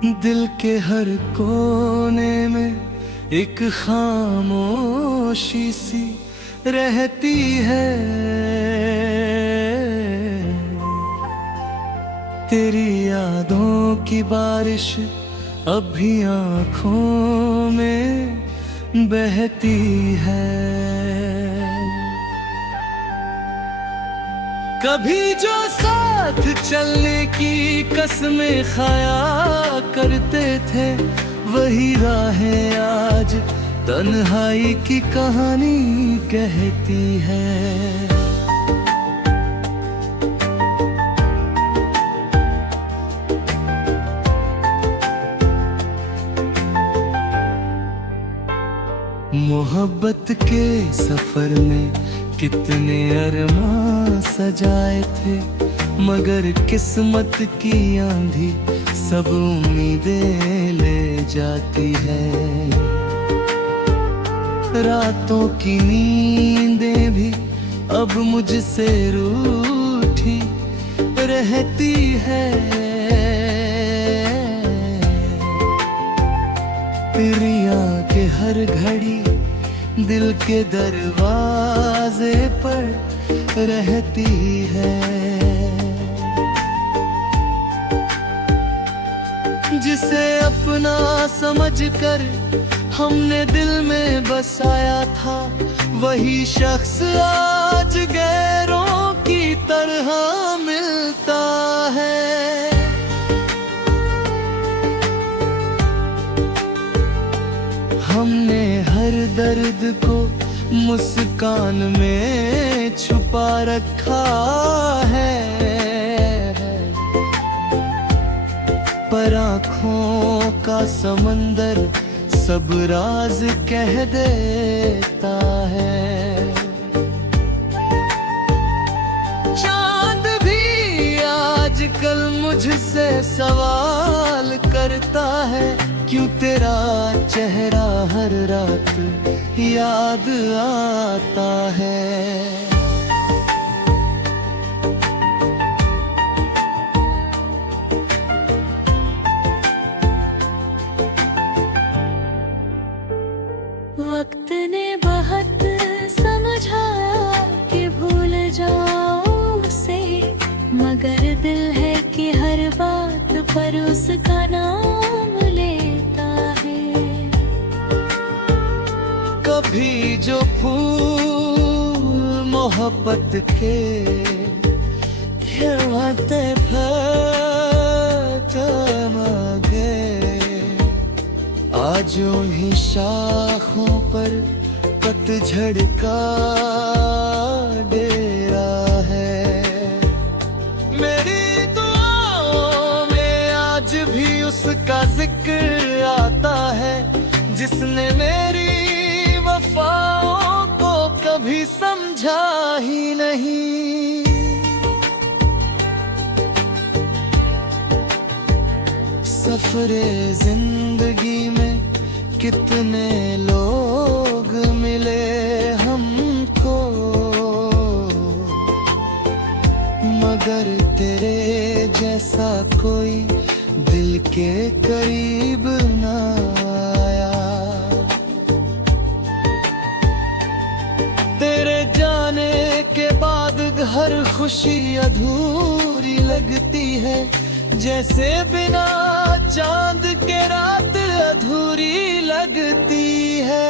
दिल के हर कोने में एक खामोशी सी रहती है। तेरी यादों की बारिश अब भी आँखों में बहती है। कभी जो साथ चलने की कसमें खाया करते थे, वही राहें आज तन्हाई की कहानी कहती है। मोहब्बत के सफर में कितने अरमान सजाए थे, मगर किस्मत की आंधी सब उम्मीदें ले जाती है। रातों की नींदें भी अब मुझसे रूठी रहती है। तेरी आँखें हर घड़ी दिल के दरवाजे पर रहती है। जिसे अपना समझकर हमने दिल में बसाया था, वही शख्स आज गैरों की तरह मिलता है। हमने हर दर्द को मुस्कान में छुपा रखा है, पर आँखों का समंदर सब राज कह देता है। चांद भी आजकल मुझसे सवाल करता है, क्यों तेरा चेहरा हर रात याद आता है। वक्त ने बहुत समझाया कि भूल जाओ उसे, मगर दिल है कि हर बात पर उसका नाम लेता है। कभी जो फूल मोहब्बत के खिलते मांगे, आज उन्हीं शाखों पर पतझड़ का डेरा है। मेरी दुआओं में आज भी उसका जिक्र आता है, जिसने मेरी वफाओं को कभी समझा ही नहीं। सफरे जिंदगी में कितने लोग मिले हमको, मगर तेरे जैसा कोई दिल के करीब ना आया। तेरे जाने के बाद हर खुशी अधूरी लगती है, जैसे बिना चांद के रात अधूरी लगती है।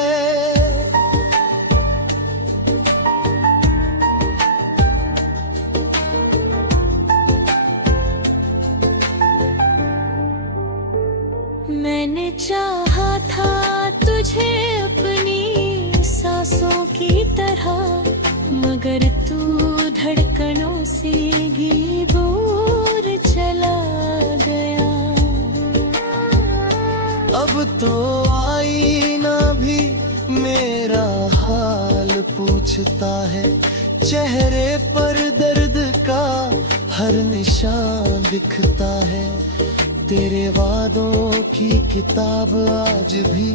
मैंने चाहा था तुझे अपनी सांसों की तरह, मगर तू धड़कनों से भी दूर चला गया। अब तो आईना भी मेरा हाल पूछता है, चेहरे पर दर्द का हर निशान दिखता है। तेरे वादों की किताब आज भी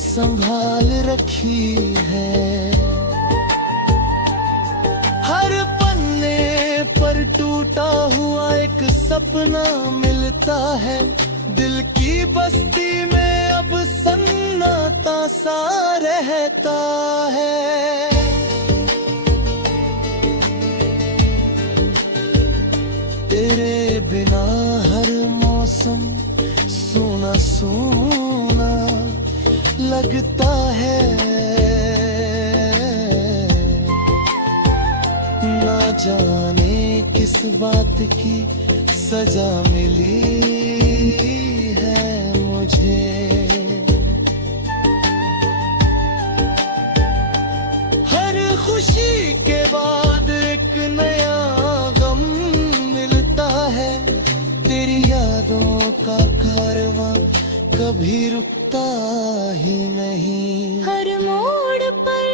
संभाल रखी है। हर पन्ने पर टूटा हुआ एक सपना मिलता है, दिल की बस्ती में अब सन्नाटा सा रहता है। तेरे बिना हर मौसम सूना सूना लगता है। ना जाने किस बात की सजा मिली है मुझे। हर खुशी के बाद एक नया गम मिलता है। तेरी यादों का कारवां कभी रुकता ही नहीं। हर मोड़ पर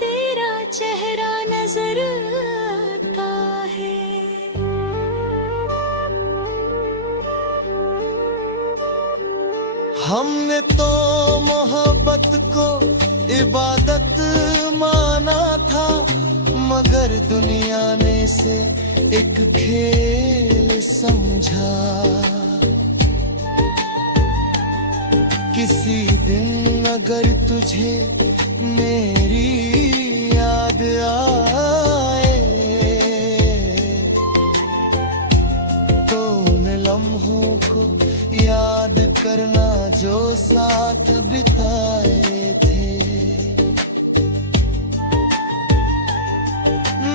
तेरा चेहरा नजर आता है। हमने तो मोहब्बत को इबादत माना था, मगर दुनिया ने इसे एक खेल समझा। किसी दिन अगर तुझे मेरी याद आए तो उन लम्हों को याद करना जो साथ बिताए थे।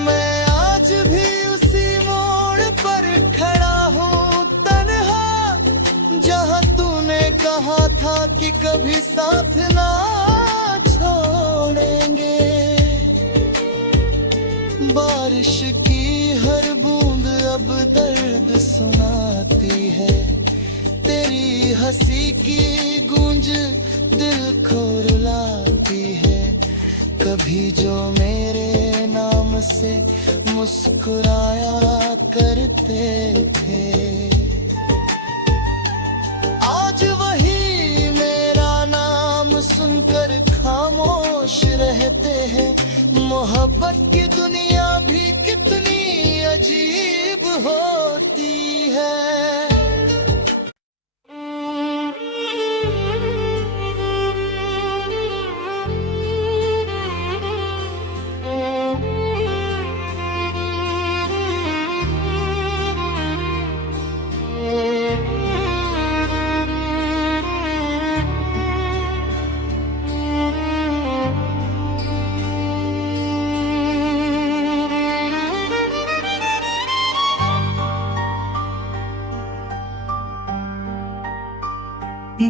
मैं आज भी उसी मोड़ पर खड़ा हूँ तन्हा, जहाँ तूने कहा था कि कभी साथ ना छोड़ेंगे। बारिश की हर बूंद अब दर्द सुनाती है। तेरी हंसी की गूंज दिल को रुलाती है। कभी जो मेरे नाम से मुस्कुराया करते थे, आज वही मेरा नाम सुनकर खामोश रहते हैं। मोहब्बत की दुनिया भी कितनी अजीब होती है।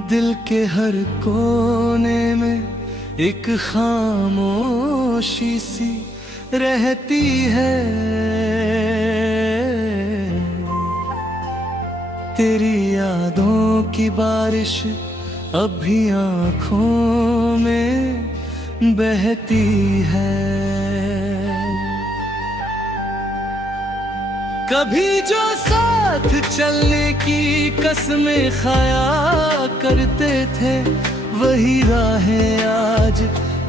दिल के हर कोने में एक खामोशी सी रहती है। तेरी यादों की बारिश अब भी आँखों में बहती है। कभी जो साथ चलने की कसमें खाया करते थे, वही राहें आज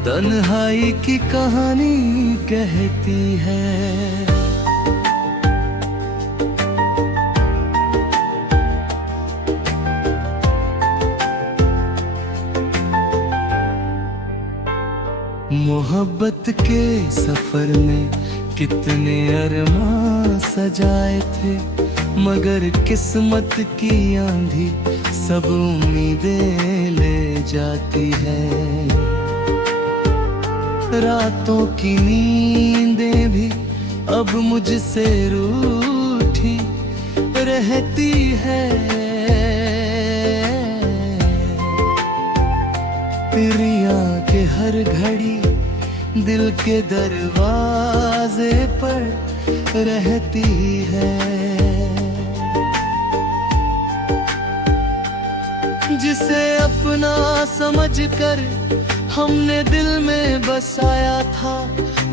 तन्हाई की कहानी कहती है। मोहब्बत के सफर में कितने अरमान सजाए थे, मगर किस्मत की आंधी सब उम्मीदें ले जाती है। रातों की नींदें भी अब मुझसे रूठी रहती है। तेरी आँखें हर घड़ी दिल के दरवाजे पर रहती है। जिसे अपना समझकर हमने दिल में बसाया था,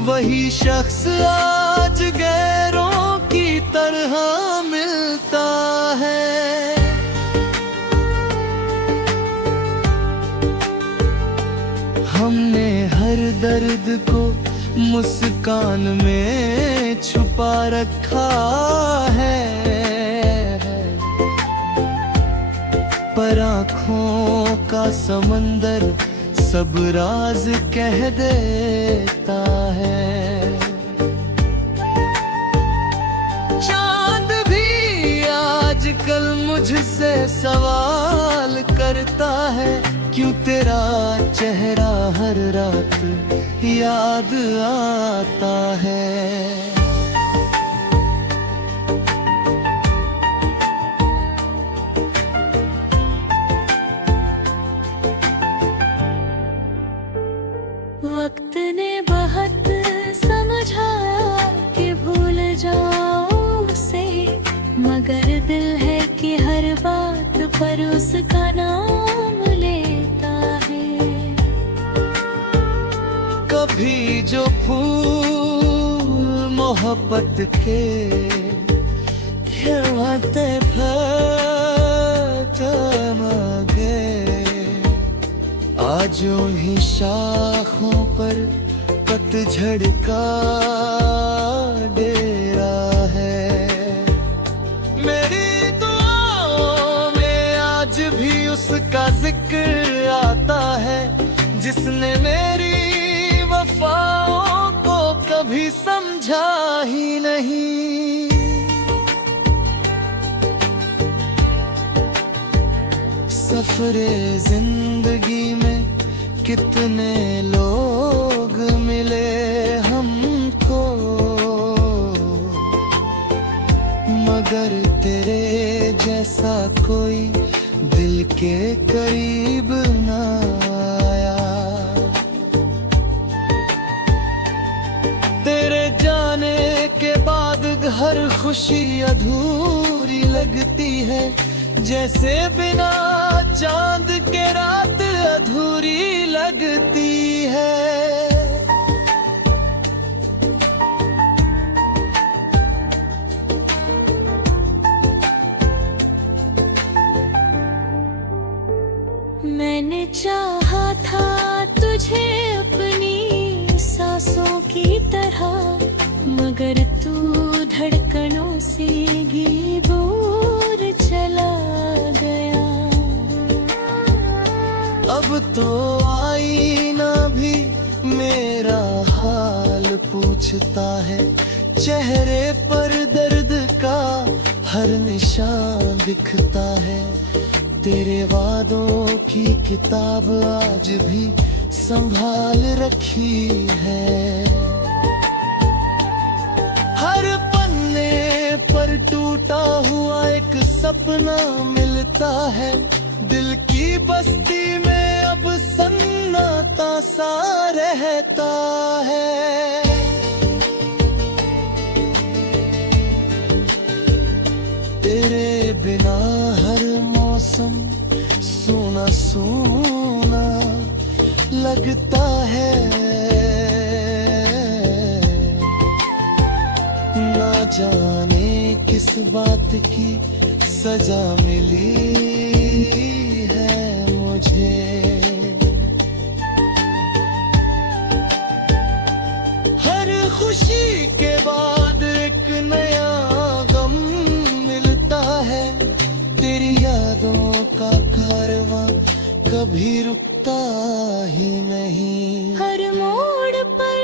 वही शख्स आज गैरों की तरह मिलता है। हमने हर दर्द को मुस्कान में छुपा रखा है। पर आँखों का समंदर सब राज कह देता है। चांद भी आजकल मुझसे सवाल करता है, क्यों तेरा चेहरा हर रात याद आता है। वक्त ने बहुत समझाया कि भूल जाओ उसे, मगर दिल है कि हर बात पर उसका नाम लेता है। कभी जो फूल मोहब्बत के खिलते फटमगे, आज उन्हीं शाखों पर पतझड़ का डेरा है। मेरी दुआओं में आज भी उसका जिक्र आता है, जिसने मेरी वफाओं को कभी समझा ही नहीं। सफरे जिंदगी में कितने लोग मिले हमको, मगर तेरे जैसा कोई दिल के करीब ना आया। तेरे जाने के बाद हर खुशी अधूरी लगती है, जैसे बिना चांद के रात अधूरी लगती है। मैंने चाहा था तुझे अपनी सांसों की तरह, मगर तू धड़कनों से भी दूर चला गया। अब तो आईना भी मेरा हाल पूछता है, चेहरे पर दर्द का हर निशान दिखता है। तेरे वादों की किताब आज भी संभाल रखी है। हर पन्ने पर टूटा हुआ एक सपना मिलता है, दिल की बस्ती में अब सन्नाटा सा रहता है। तेरे बिना हर मौसम सूना सूना लगता है। ना जाने किस बात की सजा मिली है मुझे। हर खुशी के बाद एक नया गम मिलता है, तेरी यादों का कारवां कभी रुकता ही नहीं। हर मोड़ पर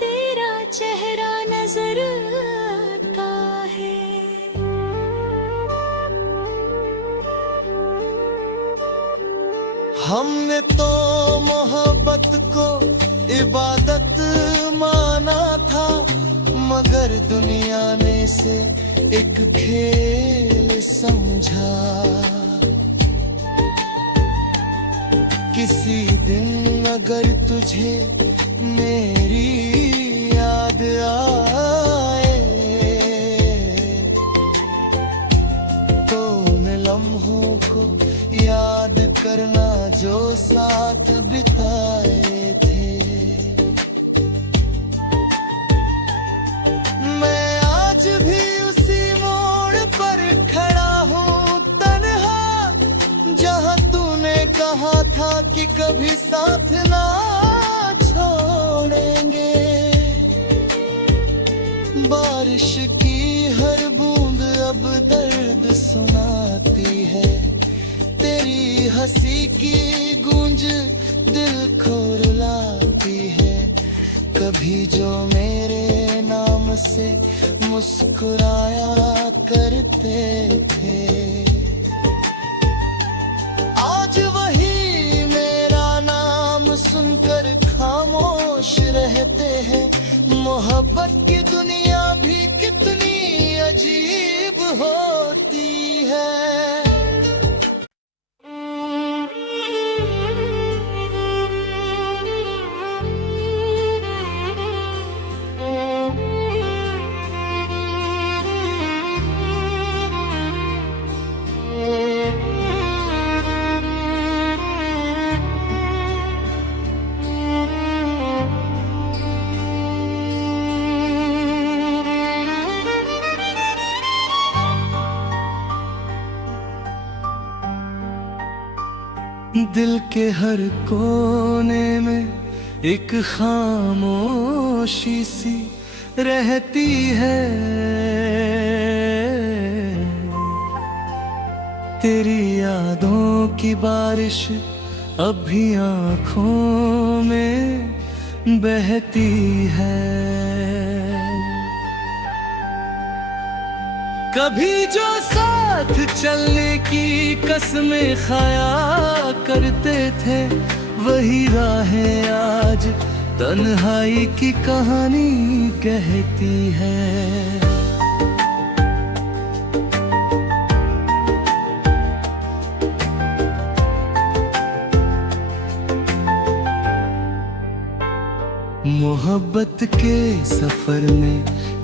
तेरा चेहरा नजर आता है। हमने तो मोहब्बत को इबादत माना था, मगर दुनिया ने इसे एक खेल समझा। किसी दिन अगर तुझे मेरी याद आए, तो उन लम्हों को याद करना जो साथ बिताए थे। मैं आज भी उसी मोड़ पर खड़ा हूँ तन्हा, जहाँ तूने कहा था कि कभी साथ ना छोड़ेंगे। बारिश की हर बूंद अब दर्द सुनाती है, तेरी तेरी हंसी की गूंज दिल को रुलाती है। कभी जो मेरे नाम से मुस्कुराया करते थे, आज वही मेरा नाम सुनकर खामोश रहते हैं। मोहब्बत की दुनिया भी कितनी अजीब होती है। दिल के हर कोने में एक खामोशी सी रहती है। तेरी यादों की बारिश अब भी आँखों में बहती है। कभी जो साथ चलने की कसमें खाया करते थे, वही राहें आज तन्हाई की कहानी कहती है। मोहब्बत के सफर में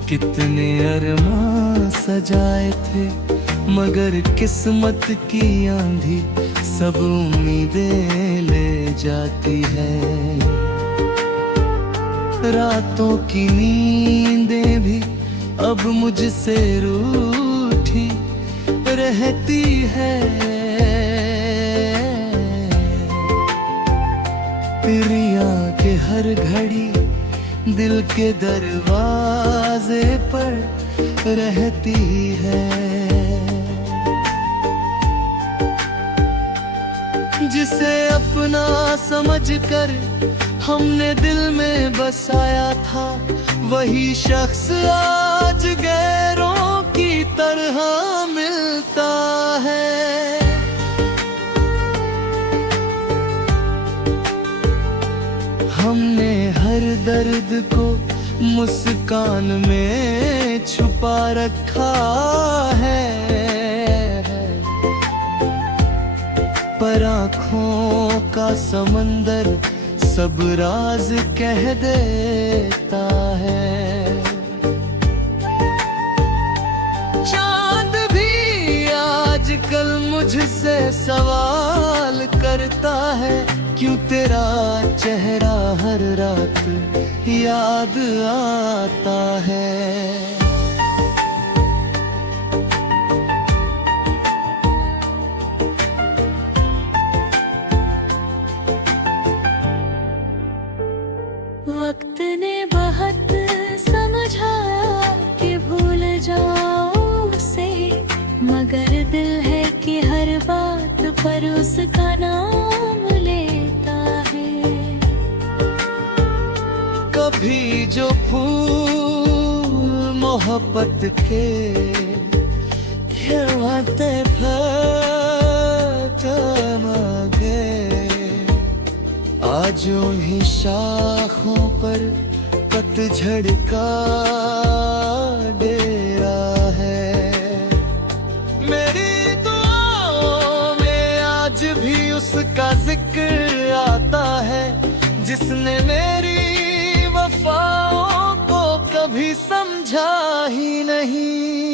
कितने अरमान सजाए थे, मगर किस्मत की आंधी सब उम्मीदें ले जाती है। रातों की नींदें भी अब मुझसे रूठी रहती है। तेरी आँखें हर घड़ी दिल के दरवाजे पर रहती है। जिसे अपना समझकर हमने दिल में बसाया था, वही शख्स आज गैरों की तरह मिलता है। हमने हर दर्द को मुस्कान में छुपा रखा है, पर आँखों का समंदर सब राज कह देता है। चांद भी आजकल मुझसे सवाल करता है, क्यों तेरा चेहरा हर रात याद आता है। वक्त ने बहुत समझाया कि भूल जाओ उसे, मगर दिल है कि हर बात पर उसका नाम लेता है। कभी जो फूल मोहब्बत के खिलते फटमगे, आज उन्हीं शाखों पर पतझड़ का डेरा है। मेरी दुआओं में आज भी उसका जिक्र आता है, जिसने मेरी वफाओं को कभी समझा ही नहीं।